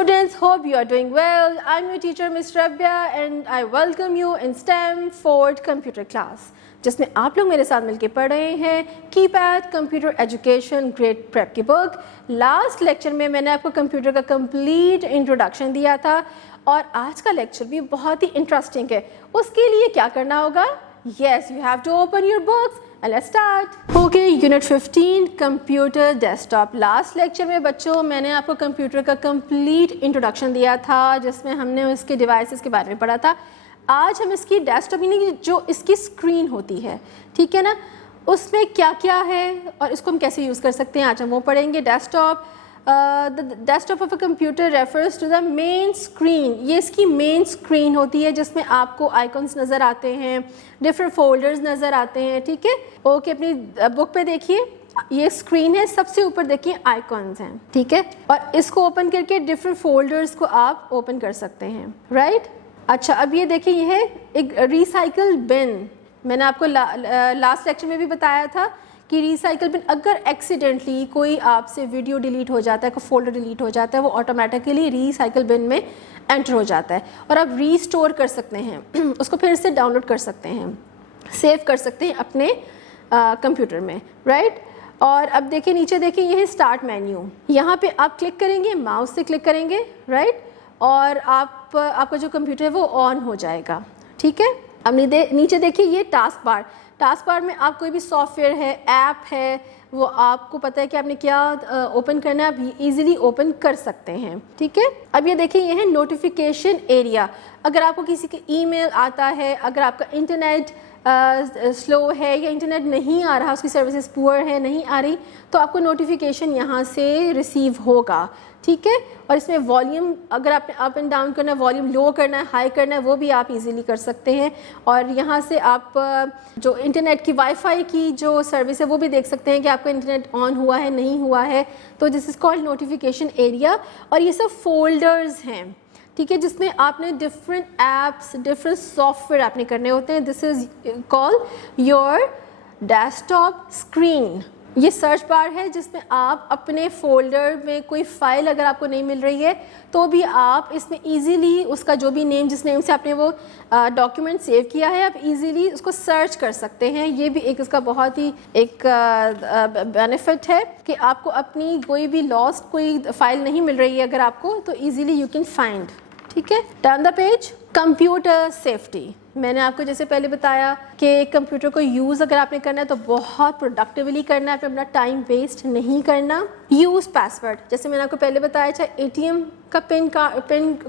students, hope you are doing well. I'm your teacher Ms. Rabia and I welcome you in STEM Forward Computer Class, जिसमें आप लोग मेरे साथ मिलकर पढ़ रहे हैं keypad computer education grade prep की बुक। लास्ट लेक्चर में मैंने आपको कंप्यूटर का कंप्लीट इंट्रोडक्शन दिया था और आज का लेक्चर भी बहुत ही इंटरेस्टिंग है। उसके लिए क्या करना होगा? Yes, you have to open your books and let's start. Okay, Unit 15 computer desktop. Last lecture में बच्चों मैंने आपको कंप्यूटर का कंप्लीट इंट्रोडक्शन दिया था जिसमें हमने उसके डिवाइसेस के बारे में पढ़ा था। आज हम इसकी डेस्कटॉप यानी कि जो इसकी स्क्रीन होती है, ठीक है ना, उसमें क्या क्या है और इसको हम कैसे यूज़ कर सकते हैं, आज हम वो पढ़ेंगे। Desktop, the desktop of a computer refers to the main screen. ये इसकी मेन स्क्रीन होती है जिसमें आपको आइकन्स नज़र आते हैं, डिफरेंट फोल्डर्स नज़र आते हैं, ठीक है। ओके, अपनी बुक पे देखिए, ये स्क्रीन है, सबसे ऊपर देखिए आइकॉन्स हैं, ठीक है, और इसको ओपन करके डिफरेंट फोल्डर्स को आप ओपन कर सकते हैं, राइट। अच्छा, अब ये देखिए, ये है एक रिसाइकल बिन। मैंने आपको लास्ट लेक्चर में भी बताया था कि रिसाइकल बिन, अगर एक्सीडेंटली कोई आपसे वीडियो डिलीट हो जाता है, कोई फोल्डर डिलीट हो जाता है, वो ऑटोमेटिकली रिसाइकल बिन में एंटर हो जाता है और आप रीस्टोर कर सकते हैं उसको फिर से डाउनलोड कर सकते हैं, सेव कर सकते हैं अपने कंप्यूटर में, राइट। और अब देखिए नीचे देखिए, ये है स्टार्ट मेन्यू। यहाँ पे आप क्लिक करेंगे, माउस से क्लिक करेंगे, राइट, और आपका जो कंप्यूटर है वो ऑन हो जाएगा, ठीक है। अब नीचे देखिए, ये टास्क बार। टास्क बार में आप कोई भी सॉफ्टवेयर है, ऐप है, वो आपको पता है कि आपने क्या ओपन करना है, आप इजीली ओपन कर सकते हैं, ठीक है। अब ये देखिए, ये है नोटिफिकेशन एरिया। अगर आपको किसी का ईमेल आता है, अगर आपका इंटरनेट स्लो है या इंटरनेट नहीं आ रहा, उसकी सर्विसेज पुअर है, नहीं आ रही, तो आपको नोटिफिकेशन यहाँ से रिसीव होगा, ठीक है। और इसमें वॉल्यूम, अगर आपने अप एंड डाउन करना है, वॉल्यूम लो करना है, हाई करना है, वो भी आप इजीली कर सकते हैं। और यहाँ से आप जो इंटरनेट की वाईफाई की जो सर्विस है वो भी देख सकते हैं कि आपका इंटरनेट ऑन हुआ है, नहीं हुआ है। तो this is called notification area. और ये सब फोल्डर्स हैं, ठीक है, जिसमें आपने डिफरेंट ऐप्स, डिफरेंट सॉफ्टवेयर आपने करने होते हैं। This is called your desktop screen. ये सर्च बार है जिसमें आप अपने फोल्डर में कोई फाइल अगर आपको नहीं मिल रही है तो भी आप इसमें इजीली उसका जो भी नेम, जिस नेम से आपने वो डॉक्यूमेंट सेव किया है, आप इजीली उसको सर्च कर सकते हैं। ये भी एक इसका बहुत ही एक बेनिफिट है कि आपको अपनी कोई भी लॉस्ट कोई फाइल नहीं मिल रही है अगर आपको, तो इजीली यू कैन फाइंड, ठीक है। Turn the page. Computer safety. मैंने आपको जैसे पहले बताया कि कंप्यूटर को यूज़ अगर आपने करना है तो बहुत प्रोडक्टिवली करना है, आपने अपना टाइम वेस्ट नहीं करना। यूज़ पासवर्ड, जैसे मैंने आपको पहले बताया, चाहे एटीएम का पिन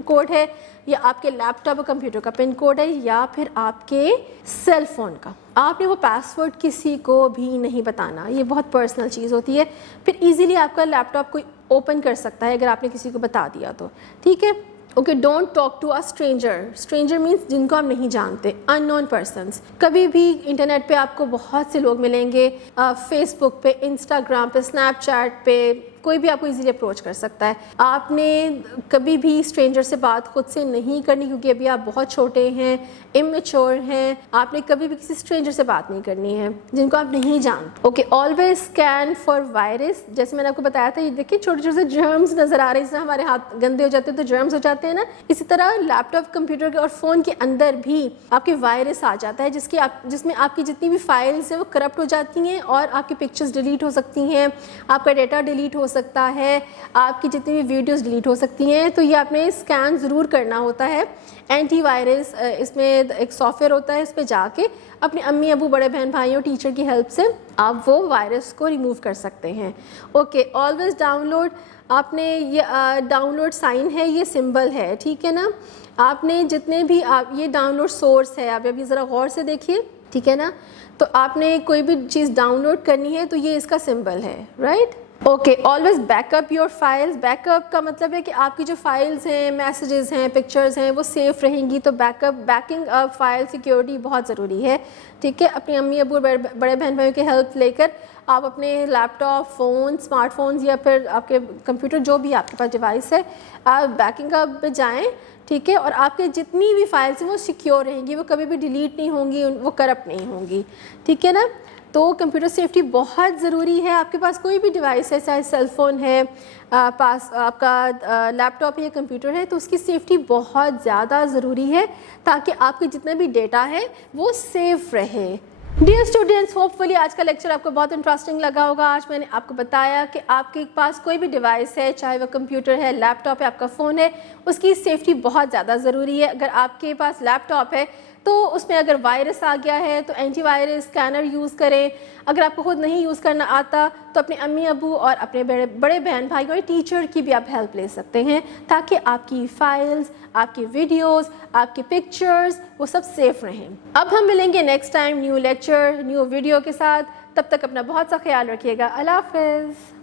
कोड है या आपके लैपटॉप और कंप्यूटर का पिन कोड है या फिर आपके सेल फोन का, आपने वो पासवर्ड किसी को भी नहीं बताना। ये बहुत पर्सनल चीज़ होती है, फिर इजीली आपका लैपटॉप कोई ओपन कर सकता है अगर आपने किसी को बता दिया तो, ठीक है। Okay, don't talk to a stranger. Stranger means जिनको आप नहीं जानते, अननोन पर्सन्स। कभी भी इंटरनेट पे आपको बहुत से लोग मिलेंगे, फेसबुक पे, इंस्टाग्राम पे, स्नैपचैट पे, कोई भी आपको इजीली अप्रोच कर सकता है। आपने कभी भी स्ट्रेंजर से बात खुद से नहीं करनी क्योंकि अभी आप बहुत छोटे हैं, इमेच्योर हैं। आपने कभी भी किसी स्ट्रेंजर से बात नहीं करनी है जिनको आप नहीं जानते। Okay, always scan for virus. जैसे मैंने आपको बताया था, ये देखिए छोटे छोटे जर्म्स नजर आ रहे हैं, जैसे हमारे हाथ गंदे हो जाते हैं तो जर्म्स हो जाते हैं ना, इसी तरह लैपटॉप, कंप्यूटर के और फ़ोन के अंदर भी आपके वायरस आ जाता है जिसमें आपकी जितनी भी फाइल्स हैं वो करप्ट हो जाती हैं और आपकी पिक्चर्स डिलीट हो सकती हैं, आपका डेटा डिलीट हो सकता है, आपकी जितनी भी वीडियोस डिलीट हो सकती हैं। तो ये आपने स्कैन ज़रूर करना होता है। एंटीवायरस, इसमें एक सॉफ्टवेयर होता है, इस पर जाके अपने अम्मी अबू, बड़े बहन भाइयों, टीचर की हेल्प से आप वो वायरस को रिमूव कर सकते हैं। Okay, always download. आपने ये डाउनलोड साइन है, ये सिंबल है, ठीक है ना। आपने जितने भी ये डाउनलोड सोर्स है, आप अभी ज़रा गौर से देखिए, ठीक है ना। तो आपने कोई भी चीज़ डाउनलोड करनी है तो ये इसका सिंबल है, right. Okay, always backup your files. Backup का मतलब है कि आपकी जो फाइल्स हैं, मैसेजेस हैं, पिक्चर्स हैं, वो सेफ रहेंगी। तो बैकिंग अप फाइल सिक्योरिटी बहुत ज़रूरी है, ठीक है। अपनी अम्मी अबू, बड़े बहन भाइयों की हेल्प लेकर आप अपने लैपटॉप, फ़ोन, स्मार्टफोन्स या फिर आपके कंप्यूटर, जो भी आपके पास डिवाइस है, आप बैकिंग अप पे जाएँ, ठीक है। और आपके जितनी भी फाइल्स हैं वो सिक्योर रहेंगी, वो कभी भी डिलीट नहीं होंगी, वो करप्ट नहीं होंगी, ठीक है ना। تو کمپیوٹر سیفٹی بہت ضروری ہے. آپ کے پاس کوئی بھی ڈیوائس ہے, چاہے سیل فون ہے, پاس آپ کا لیپ ٹاپ ہے یا کمپیوٹر ہے, تو اس کی سیفٹی بہت زیادہ ضروری ہے تاکہ آپ کے جتنا بھی ڈیٹا ہے وہ سیف رہے. ڈیئر اسٹوڈینٹس, ہوپ فلی آج کا لیکچر آپ کو بہت انٹرسٹنگ لگا ہوگا. آج میں نے آپ کو بتایا کہ آپ کے پاس کوئی بھی ڈیوائس ہے, چاہے وہ کمپیوٹر ہے, لیپ ٹاپ ہے, آپ کا فون ہے, اس کی سیفٹی بہت زیادہ ضروری ہے. اگر آپ کے پاس لیپ ٹاپ ہے تو اس میں اگر وائرس آ گیا ہے تو اینٹی وائرس اسکینر یوز کریں. اگر آپ کو خود نہیں یوز کرنا آتا تو اپنے امی ابو اور اپنے بڑے بہن بھائی اور ٹیچر کی بھی آپ ہیلپ لے سکتے ہیں تاکہ آپ کی فائلز, آپ کی ویڈیوز, آپ کی پکچرز وہ سب سیف رہیں. اب ہم ملیں گے next time new lecture, new video کے ساتھ. تب تک اپنا بہت سا خیال رکھیے گا. اللہ حافظ.